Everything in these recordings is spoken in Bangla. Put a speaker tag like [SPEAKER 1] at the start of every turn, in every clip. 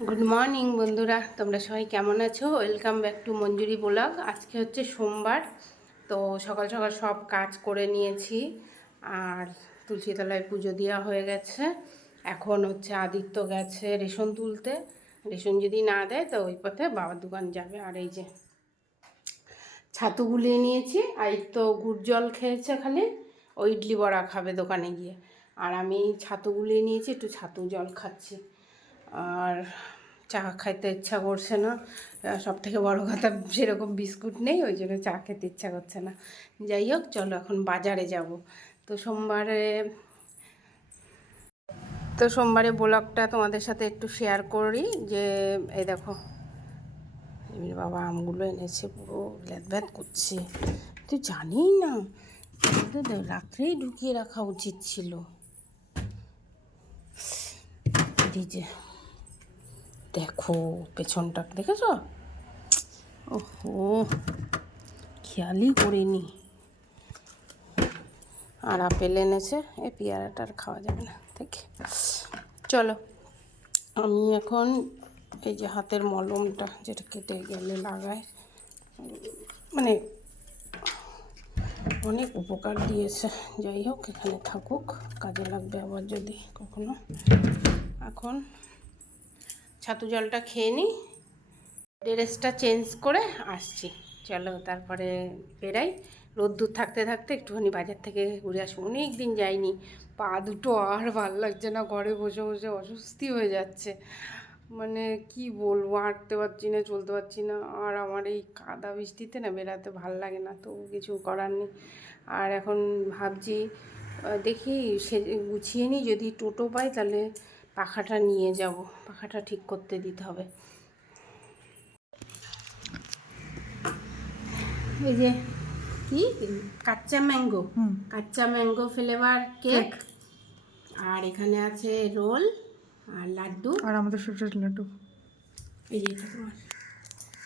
[SPEAKER 1] গুড মর্নিং বন্ধুরা। তোমরা সবাই কেমন আছো? Welcome back to Manjuri blog. আজকে হচ্ছে সোমবার, তো সকাল সকাল সব কাজ করে নিয়েছি। আর তুলসীতলায় পুজো দেওয়া হয়ে গেছে। এখন হচ্ছে আদিত্য গেছে রেশন তুলতে। রেশন যদি না দেয়, তো ওই পথে বাবার দোকান যাবে। আর এই যে ছাতু গুলিয়ে নিয়েছি। এই গুড় জল খেয়েছে খালি। ও ইডলি বড়া খাবে দোকানে গিয়ে। আর আমি ছাতু গুলিয়ে নিয়েছি, একটু ছাতু জল খাচ্ছি। আর চা খাইতে ইচ্ছা করছে না। সব থেকে বড়ো কথা, সেরকম বিস্কুট নেই, ওই জন্য চা খেতে ইচ্ছা করছে না। যাই হোক, চলো এখন বাজারে যাব। তো সোমবারে তো সোমবারে ব্লগটা তোমাদের সাথে একটু শেয়ার করি যে, এই দেখো বাবা আমগুলো এনেছে পুরো, ল্যাদ ভ্যাদ করছে। তুই জানি না রাত্রেই ঢুকিয়ে রাখা উচিত ছিল। যে দেখো পেছনটা দেখেছ? ওহো খেয়ালই করিনি। আর আপেল এনেছে এ পেয়ারাটা আর খাওয়া যাবে না দেখে। চলো আমি এখন এই যে হাতের মলমটা যেটা কেটে গেলে লাগায় মানে অনেক উপকার দিয়েছে। যাই হোক এখানে থাকুক কাজে লাগবে আবার যদি কখনো। এখন ছাতু জলটা খেয়ে নিই। ড্রেসটা চেঞ্জ করে আসছি। চলো তারপরে বেরাই। রোদ্দুর থাকতে থাকতে একটুখানি বাজার থেকে ঘুরে আসব। অনেক দিন যাইনি। পা দুটো আর ভালো লাগছে না। ঘরে বসে বসে অস্বস্তি হয়ে যাচ্ছে। মানে কি বলব? হাঁটতে পারছি না, চলতে পারছি না। আর আমার এই কাদা বৃষ্টিতে না বেরাতে ভালো লাগে না। তো কিছু করার নেই। আর এখন ভাবছি দেখি সে গুছিয়ে নিই। যদি টোটো পাই তাহলে পাখাটা নিয়ে যাব। পাখাটা ঠিক করতে দিতে হবে। এই যে কি? কাচ্চা ম্যাঙ্গো। কাচ্চা ম্যাঙ্গো ফ্লেভার কেক। আর এখানে আছে রোল আর লাড্ডু।
[SPEAKER 2] আর আমাদের ছোট লাড্ডু।
[SPEAKER 1] এই যে এটা তোমার।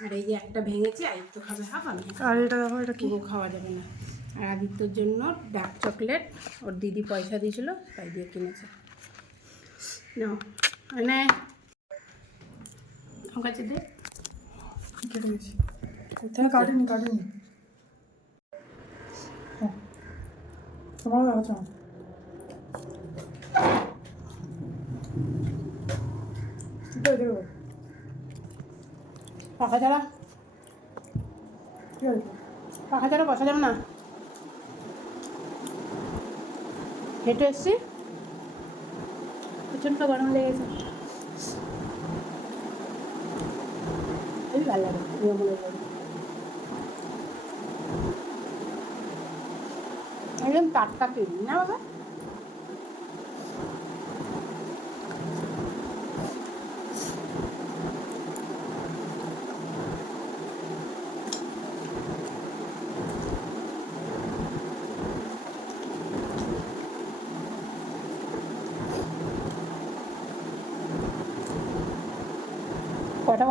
[SPEAKER 1] আর এই যে একটা ভেঙেছে আদিত্য খাবে হাফ আমি
[SPEAKER 2] আর এটা দেখো এটা কি?
[SPEAKER 1] খাওয়া যাবে না। আর আদিত্যর জন্য ডার্ক চকলেট। ওর দিদি পয়সা দিয়েছিল তাই দিয়ে কিনেছে। মানে আমার কাছে দে
[SPEAKER 2] কেটে গেছি তুমি কাটেনি কাটেনি হ্যাঁ। তোমার দেখাচ্ছ দেখো
[SPEAKER 1] পাখা
[SPEAKER 2] হয়েছে
[SPEAKER 1] পাখা ছাড়া বসা যাবে না হেঁটে এসছি প্রচণ্ড গরম লেগেছে ভালো লাগে। একদম টাটকা তৈরি না বাবা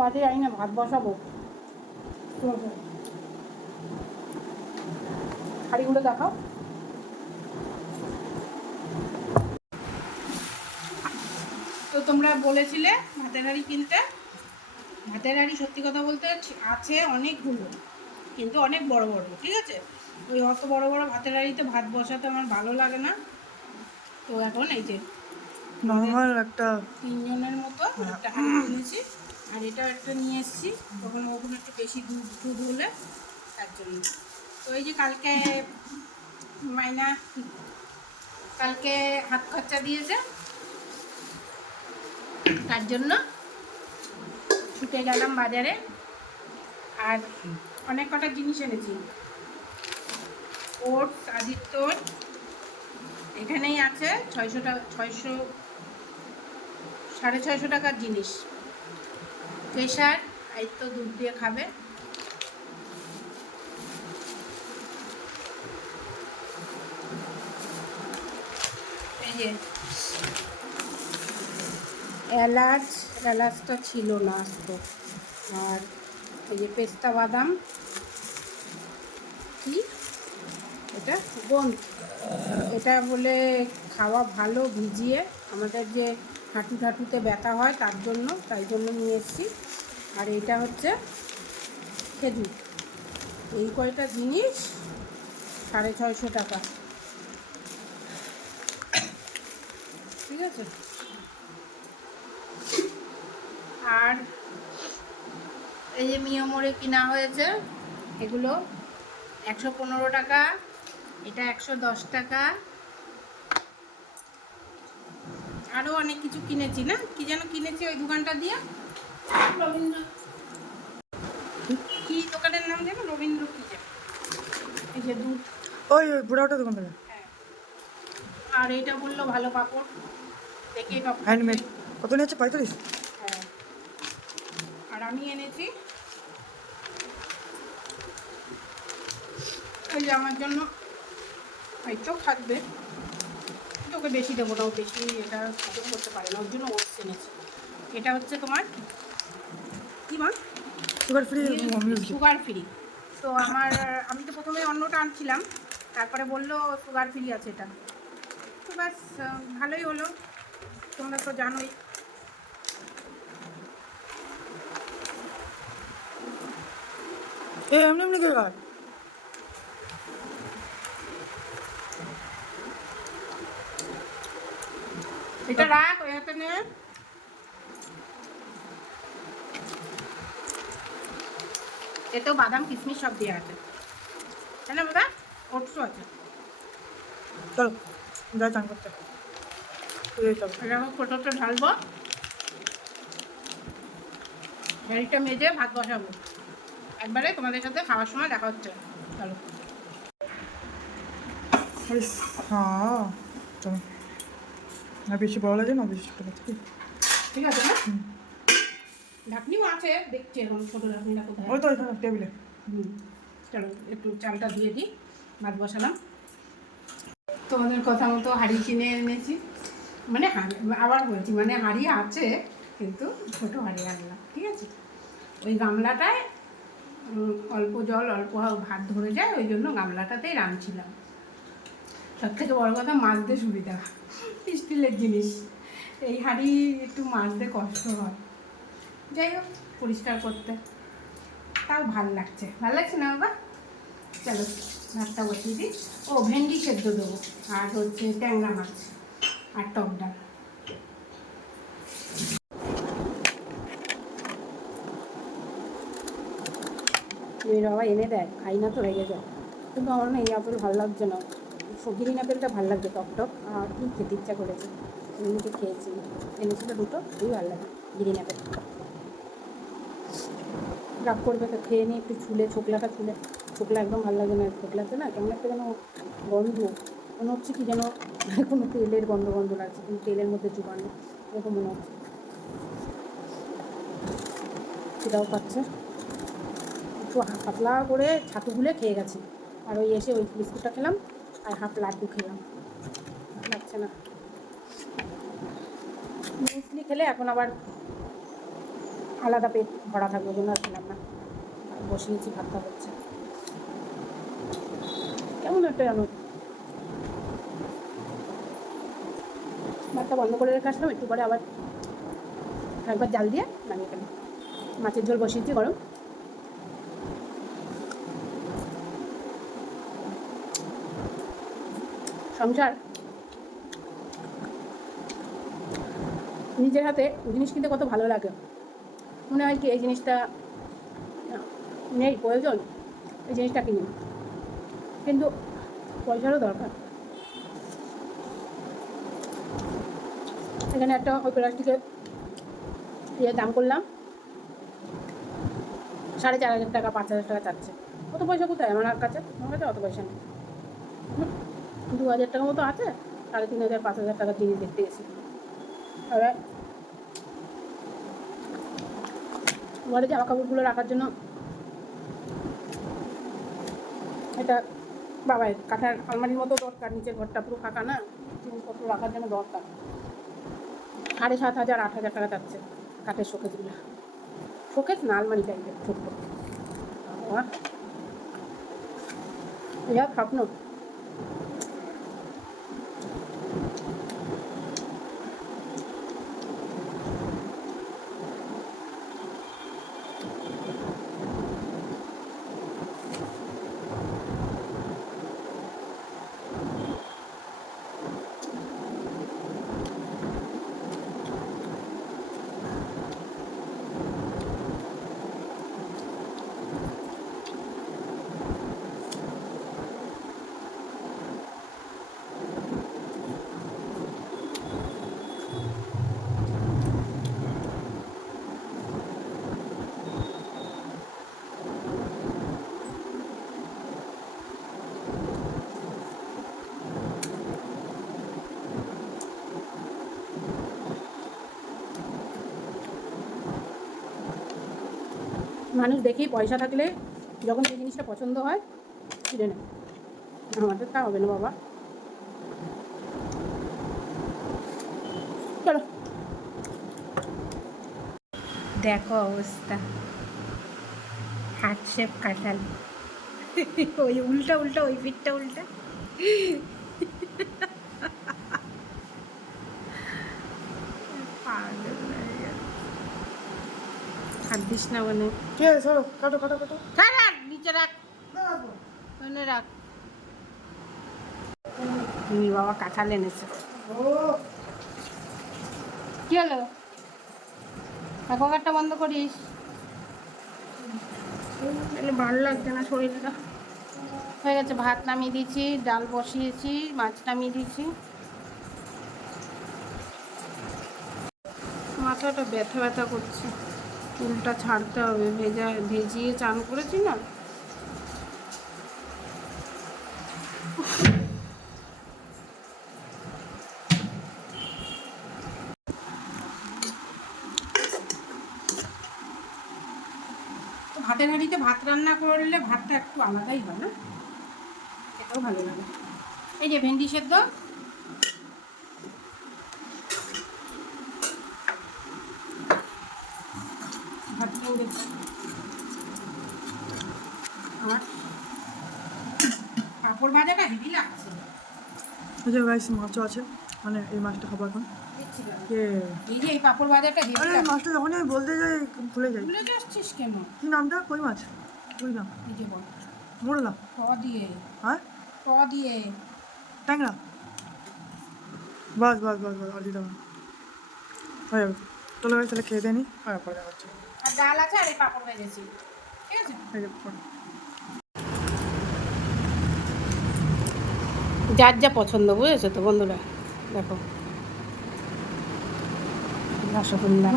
[SPEAKER 1] বাজে জানি না ভাত বসাবো। হাঁড়িগুলো দেখাও। তো তোমরা বলেছিলে ভাতের হাঁড়ি কিনতে। ভাতের হাঁড়ি সত্যি কথা বলতে আছে অনেকগুলো কিন্তু অনেক বড় বড় ঠিক আছে? ওই অত বড় বড় ভাতের হাঁড়িতে ভাত বসাতে আমার ভালো লাগে না। তো এখন এই যে
[SPEAKER 2] নর্মাল একটা
[SPEAKER 1] তিনজনের মতো একটা হাঁড়ি কিনেছি। আর এটা একটা নিয়ে এসেছি। কখনো কখনো একটু বেশি দুধ দুধ হলে তার জন্য। তো এই যে কালকে মাইনা কালকে হাত খরচা দিয়েছে, তার জন্য ছুটে গেলাম বাজারে। আর অনেক কটা জিনিস এনেছি। ওটস আদিত্যর এখানেই আছে ছয়শো টাকা ছয়শো সাড়ে ছয়শো টাকার জিনিস। প্রেশার এই তো দুধ দিয়ে খাবে। এলাচ, এলাচটা ছিল না আসতো আর এই যে পেস্তা বাদাম। কি? এটা গোন্দ। এটা বলে খাওয়া ভালো, ভিজিয়ে। আমাদের যে হাঁটু টাটুতে ব্যথা হয় তার জন্য, তাই জন্য নিয়ে এসেছি। আর এটা হচ্ছে খেজুর। এই কয়টা জিনিস? সাড়ে ছয়শো টাকা। ঠিক আছে? আর এই যে মিয়মরে কিনা হয়েছে, এগুলো একশো পনেরো টাকা, এটা একশো দশ টাকা আরও অনেক কিছু কিনেছি না? কি যেন কিনেছি ওই দোকানটা দিয়ে? রবীন্দ্র কি দোকানের নাম যেন? রবীন্দ্র কি এই যে দুধ।
[SPEAKER 2] ওই ওই বুড়াটা দোকান থেকে।
[SPEAKER 1] হ্যাঁ। আর এটা বলল ভালো কাপড়। দেখে কাপড়
[SPEAKER 2] হ্যান্ডমেড। কত নিয়েছে? পঁয়তাল্লিশ?
[SPEAKER 1] হ্যাঁ। আর আমি এনেছি। ওই যে আমার জন্য। হয়তো থাকবে। তোকে বেশি দেবো না ও বেশি এটা হজম করতে পারে না ওর জন্য ওটস এনেছি। এটা হচ্ছে তোমার কি মা
[SPEAKER 2] সুগার ফ্রি
[SPEAKER 1] সুগার ফ্রি তো আমার আমি তো প্রথমে অন্যটা আনছিলাম তারপরে বলল সুগার ফ্রি আছে এটা। তো ব্যাস ভালোই হলো তোমরা তো জানোই।
[SPEAKER 2] এমনি এমনি
[SPEAKER 1] এটা রাখ ওইটা নে। এতেও বাদাম কিশমিশ সব দেওয়া আছে। তাই না বাবা? ওটসও আছে।
[SPEAKER 2] চলো যাই চান করতে চলো
[SPEAKER 1] ঢালবো। গাড়িটা মেজে ভাত বসাবো। একবারে তোমাদের সাথে খাওয়ার সময় দেখা হচ্ছে। চলো।
[SPEAKER 2] হ্যাঁ চলো। না বেশি বড় লাগে না বেশি ছোটো লাগে।
[SPEAKER 1] ঠিক আছে না ঢাকনিও আছে দেখছি এখন ছোটো ঢাকনিটা কোথায়।
[SPEAKER 2] ওই তো ওইখানে টেবিলে।
[SPEAKER 1] হুম চলো একটু চালটা দিয়ে দিই ভাত বসালাম। তোমাদের কথা মতো হাঁড়ি কিনে এনেছি। মানে আবার বলছি মানে হাঁড়ি আছে কিন্তু ছোটো হাঁড়ি আনলাম ঠিক আছে? ওই গামলাটায় অল্প জল অল্প ভাত ধরে যায় ওই জন্য গামলাটাতেই রাঁধছিলাম। তার থেকে বড় কথা মাছতে সুবিধা। স্টিলের জিনিস। এই হাঁড়ি একটু মাছতে কষ্ট হয়। যাই হোক, পরিষ্কার করতে। তাও ভালো লাগছে। ভালো লাগছে না বাবা? চলো, ভাতটা বসিয়ে দিই। ও, ভেন্ডি সেদ্ধ দেবো। আর হচ্ছে ট্যাংরা মাছ আর টক ডাল। বাবা, এনে দেয় খাই না তো রেগে যায়। কিন্তু আমার না এই আপেল ভালো লাগছে না। গ্রিন আপেলটা ভালো লাগছে টক টক। আর কি খেতে ইচ্ছা করেছে? এমনিতে খেয়েছি। এনেছিল দুটো, খুবই ভালো লাগে গ্রিন আপেল রাগ করবে তো, খেয়ে নিয়ে একটু ছুলে, ছোকলাটা ছুলে। ছোকলা একদম ভালো লাগে না, ছোকলাতে না কেমন একটা যেন গন্ধ। মনে হচ্ছে কি যেন কোনো তেলের গন্ধ গন্ধ লাগছে কিন্তু তেলের মধ্যে চুপানো এরকম মনে হচ্ছে। সেটাও পাচ্ছে। একটু পাতলা করে ছাতু গুলে খেয়ে গেছি। আর ওই এসে ওই বিস্কুটটা খেলাম। আর হাফ লাড্ডু খেলাম লাগছে না। মুসলি খেলে এখন আবার আলাদা পেট ভরা থাকবে জন্য আর খেলাম না। বসিয়েছি, ভাতটা হচ্ছে। কেমন একটা জানো? ভাতটা বন্ধ করে রেখে আসলাম, একটু পরে আবার একবার জাল দিয়ে নামিয়ে ফেলি। মাছের ঝোল বসিয়েছি গরম। সংসার। নিজের হাতে জিনিস কিনতে কত ভালো লাগে। মনে হয় কি এই জিনিসটা, নেই, প্রয়োজন, এই জিনিসটা কিনি। কিন্তু পয়সারও দরকার। এখানে একটা ওই প্লাস্টিকের ইয়ে দাম করলাম। সাড়ে চার হাজার টাকা, পাঁচ হাজার টাকা চাচ্ছে। কত পয়সা কোথায়? আমার কাছে? আমার কাছে অত পয়সা নেই। দু হাজার টাকা মতো আছে, সাড়ে তিন হাজার, পাঁচ হাজার টাকার জিনিস দেখতে গেছি। এবার ঘরে জামা কাপড়গুলো রাখার জন্য এটা বাবাই কাঠার আলমারির মতো দরকার, নিচের ঘরটা পুরো ফাঁকা না, জিনিসপত্র রাখার জন্য দরকার। সাড়ে সাত হাজার, আট হাজার টাকা যাচ্ছে কাঠের শোকেসগুলো। শোকেস না, আলমারি টাইপের ছোট্ট ইয়া স্বপ্ন। মানুষ দেখেই পয়সা থাকলে যখন যে জিনিসটা পছন্দ হয় কিনে নেয়। আমাদের তা হবে না বাবা। চলো। দেখো অবস্থা। হার্ট শেপ কাঁঠাল। ওই উল্টা উল্টা, ওই পিঠটা উল্টা পাগল হয়ে গেছে। হাত দিস না মানে
[SPEAKER 2] চলো কাটো কাটো কাটো।
[SPEAKER 1] রাখ নিচে রাখ। ওখানে রাখ। মিমি বাবা কাঁঠাল এনেছে।
[SPEAKER 2] ও
[SPEAKER 1] কি হলো? অ্যাকোয়াগার্ডটা বন্ধ করিস। তাহলে ভালো লাগছে না শরীরটা। হয়ে গেছে ভাত নামিয়ে দিয়েছি ডাল বসিয়েছি মাছ নামিয়ে দিয়েছি। মাথাটা ব্যথা ব্যথা করছে। চুলটা ছাড়তে হবে, ভেজা, ভেজিয়ে চান করেছি না? ভাতের হাঁড়িতে ভাত রান্না করলে ভাতটা একটু আলাদাই হয় না? এটাও ভালো লাগে। এই যে ভেন্ডি সেদ্ধ ভাত ভেন্ডি আর পাঁপড় ভাজাটা হেভি লাগছে
[SPEAKER 2] এই যে গাইস মাছও আছে মানে এই মাছটা খাব এখন।
[SPEAKER 1] দেখছি এই পাঁপড়
[SPEAKER 2] মাছটা যখনই আমি বলতে যাই ভুলে যাই।
[SPEAKER 1] ভুলে যাচ্ছিস কেন?
[SPEAKER 2] কি নামটা? কই মাছ? কই নাম?
[SPEAKER 1] এই যে বল।
[SPEAKER 2] মোড়লা।
[SPEAKER 1] ক দিয়ে?
[SPEAKER 2] হ্যাঁ?
[SPEAKER 1] ক দিয়ে?
[SPEAKER 2] ট্যাংরা। বাস বাস বাস বাস আর দিতে। হয়ে যাবে চলো ভাই তাহলে খেয়ে দেনি হ্যাঁ পরে দেখা হচ্ছে
[SPEAKER 1] আর ডাল আছে আর এই পাঁপড় ভেজেছি। ঠিক আছে
[SPEAKER 2] এই যে পরে।
[SPEAKER 1] যার যা পছন্দ বুঝেছ তো বন্ধুরা? দেখো। রসগোল্লা।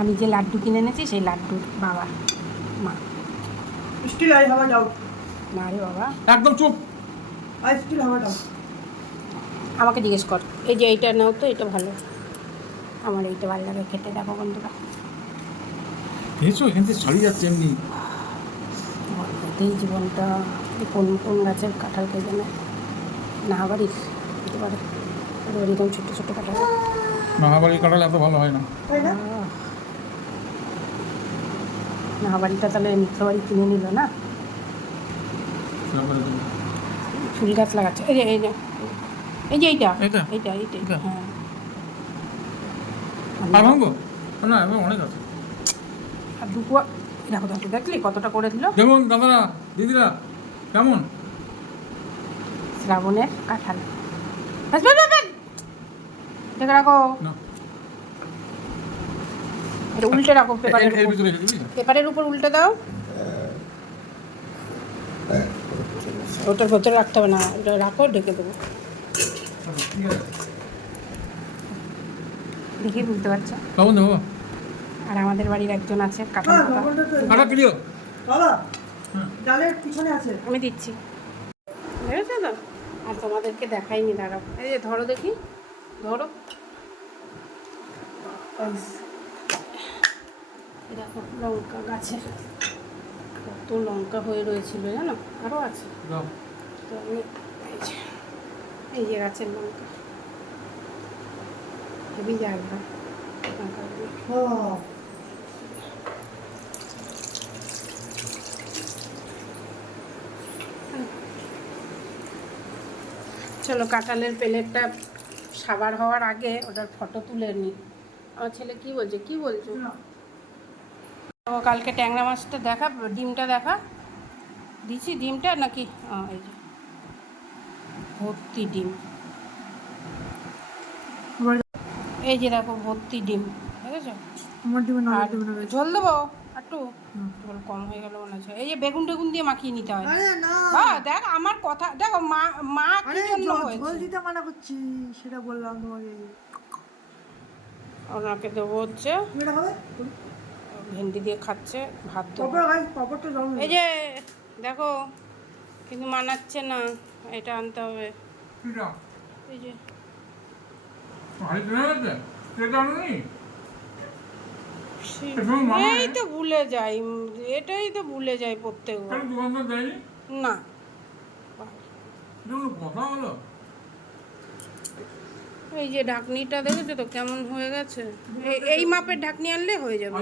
[SPEAKER 1] আমি যে লাড্ডু কিনে এনেছি সেই লাড্ডুর বাবা মা।
[SPEAKER 2] স্টিল আই হাওয়া দাও।
[SPEAKER 1] মা রে বাবা।
[SPEAKER 3] একদম চুপ।
[SPEAKER 2] আই স্টিল হাওয়া দাও।
[SPEAKER 1] আমাকে জিজ্ঞেস কর এই যে এইটা নাও তো এটা ভালো। আমার এইটা ভালো লাগে খেতে দেখো বন্ধুরা।
[SPEAKER 3] খেয়েছো? এখান থেকে ছাড়িয়ে যাচ্ছে এমনি
[SPEAKER 1] জীবনটা কোন কোন গাছের কাঁঠাল কে জানে? না বাড়ির হতে পারে এরকম ছোটো ছোটো কাঁঠাল
[SPEAKER 3] মহাবাড়ি কাটালে এত ভালো হয় না।
[SPEAKER 2] তাই না?
[SPEAKER 1] না বাড়িটা তাহলে মিত্র বাড়ি কিনে নিল না? ফুল গাছ লাগাচ্ছে। এই যে এই যে এই যে এইটা।
[SPEAKER 3] এইটা?
[SPEAKER 1] এইটা? হ্যাঁ।
[SPEAKER 3] আর ভাঙবো? না অনেক আছে।
[SPEAKER 1] আর দুপুয়া দেখো দেখো দেখলি কতটা করে দিল?
[SPEAKER 3] যেমন দাদারা দিদিরা কেমন?
[SPEAKER 1] শ্রাবণের কাঁঠাল। দেখে রাখো। এটা উল্টে রাখো পেপারের উপর। পেপারের উল্টে দাও। ওটার ভেতরে রাখতে হবে না। রাখো ঢেকে দেবো। দেখি বুঝতে পারছ? আর আমাদের বাড়ির একজন আছে কাঁঠাল
[SPEAKER 2] বাবা পিছনে
[SPEAKER 1] আমি দিচ্ছি। দেখেছ তো? আর তোমাদেরকে দেখাইনি দাঁড়াও। এই যে ধরো দেখি ধরো। দেখো লঙ্কা গাছে কত লঙ্কা হয়ে রয়েছিল জানো? আরও আছে। তো আমি এই যে এই যে গাছের লঙ্কা। হেবি জায়গা। লঙ্কাগুলো। চলো কাঁঠালের প্লেটটা সাবার হওয়ার আগে ওটার ফটো তুলে নিই আমার ছেলে কি বলছে কি বলছো? ও কালকে ট্যাংরা মাছটা দেখা ডিমটা দেখা? দিছি ডিমটা নাকি? এই যে। ভর্তি ডিম। এই যে দেখো ভর্তি ডিম
[SPEAKER 2] না
[SPEAKER 1] আর ঝোল দেবো? একটু। ঝোল কম হয়ে গেল মনে হচ্ছে। এই যে বেগুন টেগুন দিয়ে মাখিয়ে নিতে হয়। হ্যাঁ দেখ আমার কথা দেখো মা মা কি জন্য
[SPEAKER 2] জল
[SPEAKER 1] হয়েছে?
[SPEAKER 2] দিতে মানা করছি সেটা বললাম তোমাকে।
[SPEAKER 1] ওনাকে দেবো হচ্ছে ভেন্ডি দিয়ে খাচ্ছে ভাত এই যে দেখো কিন্তু মানাচ্ছে না এটা আনতে হবে। এই যে
[SPEAKER 3] হাড়ি কিনে গেছে সেটা আনুনি
[SPEAKER 1] ছি,
[SPEAKER 3] এসব মানা
[SPEAKER 1] এই তো ভুলে যাই এটাই তো ভুলে যাই প্রত্যেকবার
[SPEAKER 3] দেয়নি?
[SPEAKER 1] না। এই যে ঢাকনিটা দেখেছ তো কেমন হয়ে গেছে? এই- মাপের ঢাকনি আনলে হয়ে যাবে।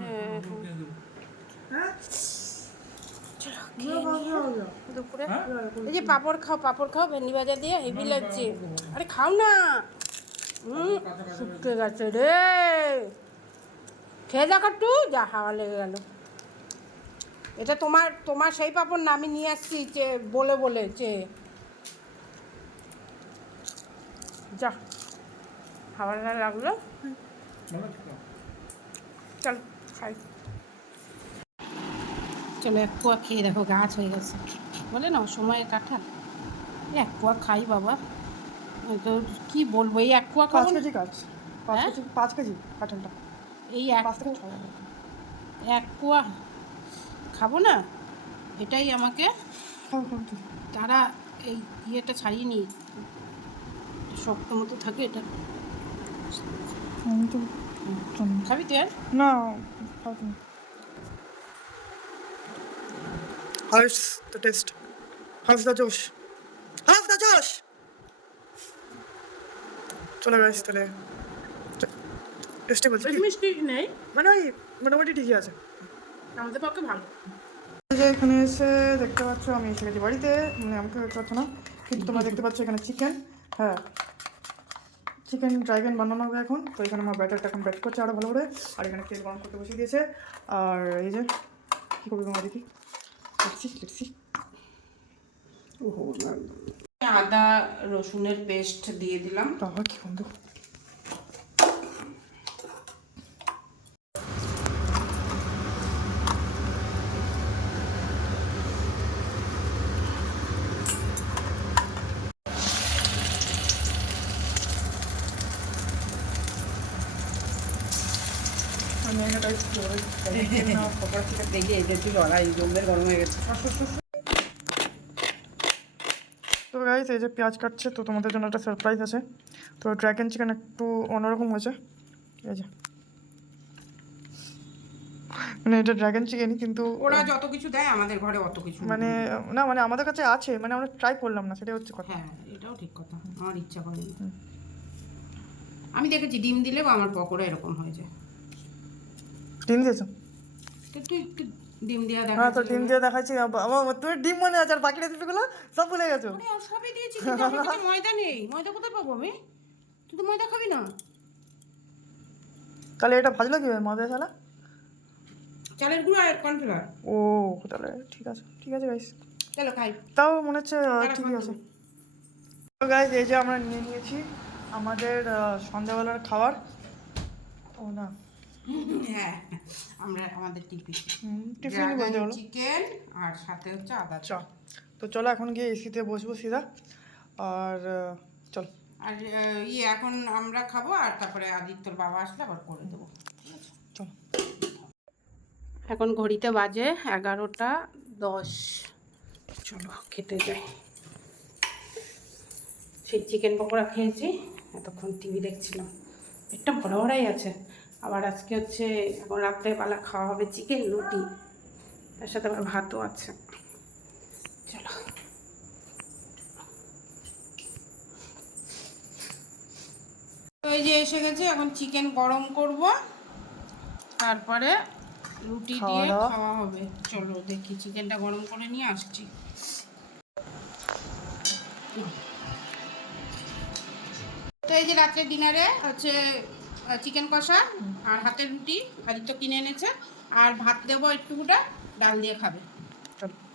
[SPEAKER 1] হ্যাঁ,
[SPEAKER 2] হ্যাঁ?
[SPEAKER 1] দুপুরে?
[SPEAKER 3] হ্যাঁ?
[SPEAKER 1] এই যে পাপড় খাও পাপড় খাও ভেন্ডি ভাজা দিয়ে হেভি লাগছে। আরে খাও না। হুম শুকে গেছে রে। খেয়ে দেখ একটু। যা, হাওয়া লেগে গেল। এটা তোমার তোমার সেই পাপড় না, আমি নিয়ে আসছি যে বলে বলে, যে। যা হাওয়া লাগল। চল, খাই। চলো, এক পোয়া খেয়ে দেখো, গাছ হয়ে গেছে। বলে না সময়ে কাঁঠাল। এক পোয়া খাই বাবা। তো কি বলব এই এক পোয়া
[SPEAKER 2] পাঁচ কেজি গাছ পাঁচ
[SPEAKER 1] হ্যাঁ?
[SPEAKER 2] কেজি পাঁচ কেজি কাঁঠালটা
[SPEAKER 1] এই এক
[SPEAKER 2] কেজি।
[SPEAKER 1] এক পোয়া খাব না এটাই আমাকে
[SPEAKER 2] খাও তুই।
[SPEAKER 1] তারা এই ইয়েটা ছাড়িয়ে নি শক্ত মতো থাকে এটা
[SPEAKER 2] আমি তো না।
[SPEAKER 1] খাবি তুই আর
[SPEAKER 2] না How's the taste? How's the Josh? How's the Josh? চলে গেছে তাহলে। টেস্টি বলছে?
[SPEAKER 1] মিষ্টি নেই?
[SPEAKER 2] মানে ওই মোটামুটি ঠিকই আছে।
[SPEAKER 1] আমাদের পক্ষে ভালো।
[SPEAKER 2] যে এখানে এসে দেখতে পাচ্ছ আমি এসে গেছি বাড়িতে। মানে আমাকে দেখতে পাচ্ছ না কিন্তু তোমরা দেখতে পাচ্ছ এখানে চিকেন হ্যাঁ। চিকেন ড্রাইভেন বানানো হবে এখন। তো এখানে আমার ব্যাটারটা এখন ব্যাট করছে আরও ভালো করে। আর এখানে তেল গরম করতে বসিয়ে দিয়েছে। আর এই যে কী করবি তোমার দেখি? লিখছি লিখছি
[SPEAKER 1] আদা রসুনের পেস্ট দিয়ে দিলাম।
[SPEAKER 2] বাবা কি বন্ধু আমি একটা খবর
[SPEAKER 1] দেখি এটা একটু লড়াই জমের গরম হয়ে গেছে।
[SPEAKER 2] তো গাইস এই যে পেঁয়াজ কাটছে তো তোমাদের জন্য একটা সারপ্রাইজ আছে। তো ড্র্যাগন চিকেন একটু অন্যরকম হয়েছে। এই যে। মানে এটা ড্র্যাগন চিকেনই কিন্তু
[SPEAKER 1] ওরা যত কিছু দেয় আমাদের ঘরে অত কিছু
[SPEAKER 2] মানে না মানে আমাদের কাছে আছে মানে আমরা ট্রাই করলাম না সেটাই হচ্ছে কথা।
[SPEAKER 1] হ্যাঁ এটাও ঠিক কথা আমার ইচ্ছা করেনি আমি দেখেছি ডিম দিলে আমার পকোড়া এরকম হয়ে যায়।
[SPEAKER 2] ডিম দিয়েছ?
[SPEAKER 1] তুই ডিম দেওয়া দেখা
[SPEAKER 2] হ্যাঁ তো ডিম দিয়ে দেখাচ্ছি। আমার তুমি ডিম মনে আছে আর বাকি রেসিপিগুলো সব ভুলে গেছো।
[SPEAKER 1] সবই দিয়েছি কিন্তু আমার কাছে ময়দা নেই। ময়দা কোথায় পাবো আমি? তুই তো ময়দা খাবি না।
[SPEAKER 2] তাহলে এটা ভাজলো কি মজা ছাড়া?
[SPEAKER 1] চালের গুঁড়ো আর কর্নফ্লাওয়ার।
[SPEAKER 2] ও তাহলে ঠিক আছে ঠিক আছে গাইস
[SPEAKER 1] চলো খাই।
[SPEAKER 2] তাও মনে হচ্ছে আছে। তো এই যে আমরা নিয়ে নিয়েছি আমাদের সন্ধ্যাবেলার খাবার। ও না।
[SPEAKER 1] হ্যাঁ আমরা আমাদের টিফিন।
[SPEAKER 2] টিফিন
[SPEAKER 1] চিকেন আর সাথে হচ্ছে আদা
[SPEAKER 2] চা তো চলো এখন গিয়ে এসিতে বসবো সিধা। আর চলো।
[SPEAKER 1] আর ইয়ে এখন আমরা খাব আর তারপরে আদিত্যর বাবা আসলে আবার করে দেবো।
[SPEAKER 2] চলো।
[SPEAKER 1] এখন ঘড়িতে বাজে এগারোটা দশ। চলো। খেতে যাই। সেই চিকেন পকোড়া খেয়েছি এতক্ষণ টিভি দেখছিলাম। পেটটা ভরা ভরাই আছে। আবার আজকে হচ্ছে এখন রাত্রেবেলা খাওয়া হবে চিকেন রুটি। তার সাথে আবার ভাতও আছে। চলো। এই যে এসে গেছে এখন চিকেন গরম করব। তারপরে রুটি দিয়ে
[SPEAKER 2] খাওয়া
[SPEAKER 1] হবে। চলো দেখি চিকেনটা গরম করে নিয়ে আসছি। তো এই যে রাত্রে ডিনারে হচ্ছে চিকেন কষা আর হাতের রুটি আদিত্য কিনে এনেছে। আর ভাত দেবো একটুকুটা ডাল দিয়ে খাবে।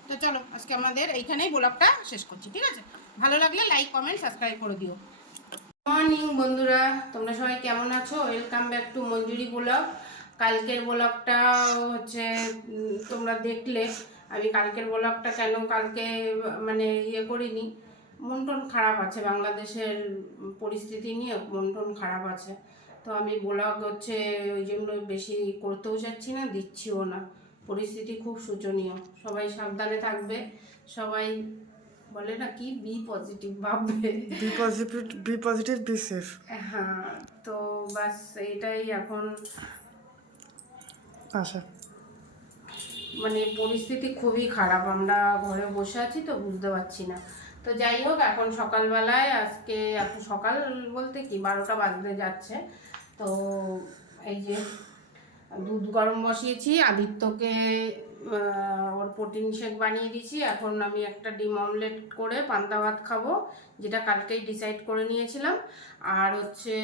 [SPEAKER 1] তো চলো আজকে আমাদের এইখানেই ব্লগটা শেষ করছি ঠিক আছে? ভালো লাগলে লাইক কমেন্ট সাবস্ক্রাইব করে দিও। মর্নিং বন্ধুরা। তোমরা সবাই কেমন আছো? Welcome back to Manjuri blog. কালকের ব্লগটা হচ্ছে তোমরা দেখলে। আমি কালকের ব্লগটা কেন কালকে মানে ইয়ে করিনি? মন টন খারাপ আছে বাংলাদেশের পরিস্থিতি নিয়ে মন টন খারাপ আছে। তো আমি ব্লগ হচ্ছে ওই জন্য বেশি করতেও যাচ্ছি না দিচ্ছিও না। পরিস্থিতি খুব শোচনীয়। সবাই সাবধানে থাকবে। সবাই বলে না কি? বি পজিটিভ ভাববে।
[SPEAKER 2] Be positive be positive be safe
[SPEAKER 1] হ্যাঁ তো বাস এটাই এখন।
[SPEAKER 2] আশা
[SPEAKER 1] মানে পরিস্থিতি খুবই খারাপ। আমরা ঘরে বসে আছি তো বুঝতে পারছি না। তো যাই হোক এখন সকালবেলায় আজকে এখন সকাল বলতে কি? বারোটা বাজতে যাচ্ছে। তো এই যে দুধ গরম বসিয়েছি, আদিত্যকে ওর প্রোটিন শেক বানিয়ে দিয়েছি। এখন আমি একটা ডিম অমলেট করে পান্তা ভাত খাব, যেটা কালকেই ডিসাইড করে নিয়েছিলাম। আর হচ্ছে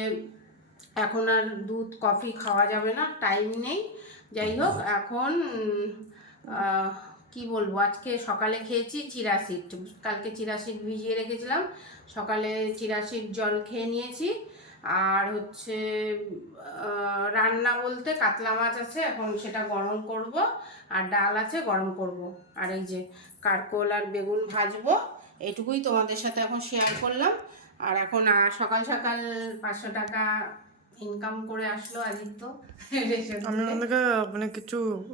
[SPEAKER 1] এখন আর দুধ, কফি খাওয়া যাবে না, টাইম নেই। যাই হোক, এখন কি বলব, আজকে সকালে খেয়েছি চিরা সিড। কালকে চিরা সিড ভিজিয়ে রেখেছিলাম। সকালে চিরা সিড জল খেয়ে নিয়েছি। আর হচ্ছে রান্না বলতে কাতলা মাছ আছে এখন সেটা গরম করব আর ডাল আছে গরম করব। আর এই যে কারকোল আর বেগুন ভাজবো এটুকুই তোমাদের সাথে এখন শেয়ার করলাম। আর এখন সকাল সকাল পাঁচশো টাকা ইনকাম করে আসলো আদিত্য।
[SPEAKER 2] আমি
[SPEAKER 1] থেকে।
[SPEAKER 2] ওখান থেকে মানে কিছু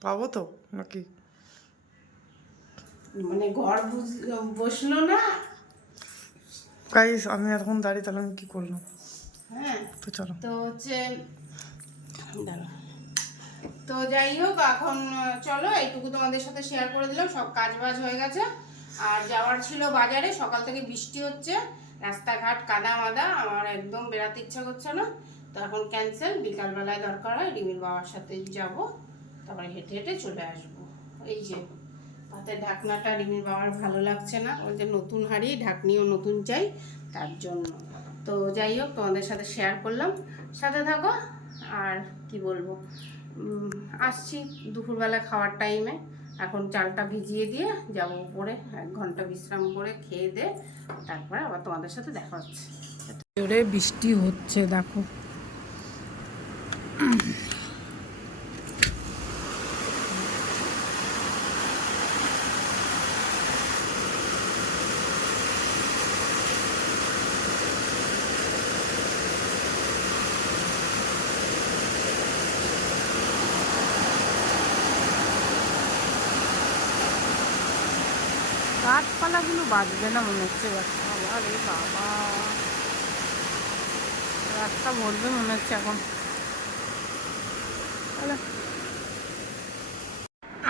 [SPEAKER 2] পাবো তো নাকি?
[SPEAKER 1] মানে ঘর বুঝ- বসল না।
[SPEAKER 2] গাইস আমি এখন দাঁড়িয়ে তাহলে আমি কি করলাম?
[SPEAKER 1] হ্যাঁ
[SPEAKER 2] তো চলো।
[SPEAKER 1] তো হচ্ছে। তো যাই হোক এখন চলো এইটুকু তোমাদের সাথে শেয়ার করে দিলাম সব কাজ বাজ হয়ে গেছে। আর যাওয়ার ছিল বাজারে সকাল থেকে বৃষ্টি হচ্ছে রাস্তাঘাট কাদা মাদা আমার একদম বেরাতে ইচ্ছা করছে না। তো এখন ক্যান্সেল বিকালবেলায় দরকার হয় রিমির বাবার সাথে যাব তারপরে হেঁটে হেঁটে চলে আসব। এই যে ভাতের ঢাকনাটা রিমির বাবার ভালো লাগছে না ওই যে নতুন হাঁড়ি ঢাকনিও নতুন চাই তার জন্য। তো যাই হোক, তোমাদের সাথে শেয়ার করলাম। সাথে থাকো, আর কি বলব? আসছি দুপুরবেলা খাওয়ার টাইমে এখন চালটা ভিজিয়ে দিয়ে যাব উপরে, এক ঘণ্টা বিশ্রাম করে খেয়ে দে তারপরে আবার তোমাদের সাথে দেখা হচ্ছে। জোরে বৃষ্টি হচ্ছে, দেখো। বাজবে না মনে হচ্ছে বাবা রে বাবা। রাস্তা ভরবে মনে হচ্ছে এখন।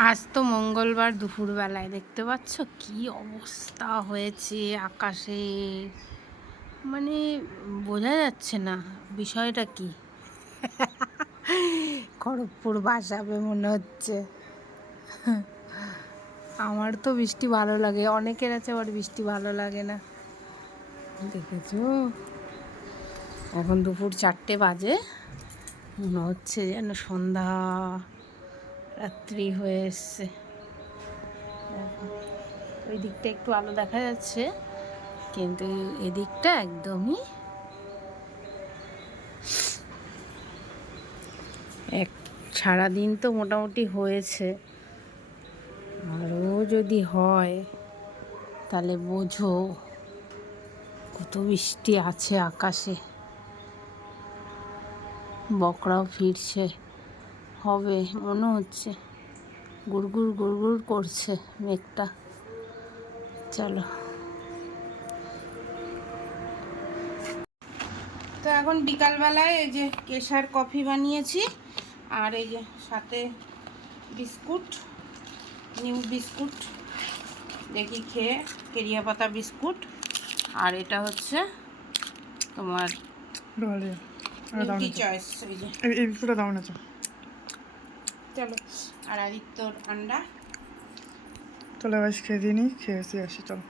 [SPEAKER 1] আজ তো মঙ্গলবার দুপুরবেলায়, দেখতে পাচ্ছ? কি অবস্থা হয়েছে আকাশে। মানে বোঝা যাচ্ছে না, বিষয়টা কি? খড়গপুর বাসাবে মনে হচ্ছে। আমার তো বৃষ্টি ভালো লাগে। অনেকের আছে, আবার বৃষ্টি ভালো লাগে না। দেখেছ? এখন দুপুর চারটে বাজে। মনে হচ্ছে যেন সন্ধ্যা, রাত্রি হয়ে এসছে। ওই দিকটা একটু আলো দেখা যাচ্ছে, কিন্তু এদিকটা একদমই এক সারাদিন তো মোটামুটি হয়েছে। আরও যদি হয়, তাহলে বোঝো কত বৃষ্টি আছে আকাশে। বকরাও ফিরছে, হবে মনে হচ্ছে। গুড়গুড় গুড়গুড় করছে মেঘটা। চলো। তো এখন বিকালবেলায় এই যে কেশার কফি বানিয়েছি, আর এই যে সাথে বিস্কুট। New biscuit. দেখি খেয়ে কেরিয়া পাতা বিস্কুট। আর এটা হচ্ছে তোমার চয়েস এই
[SPEAKER 2] বিস্কুটটা দাও না চলো
[SPEAKER 1] আর আদিত্যর আন্ডা।
[SPEAKER 2] চলো আবার খেয়ে নি খেয়ে এসে আসি চলো।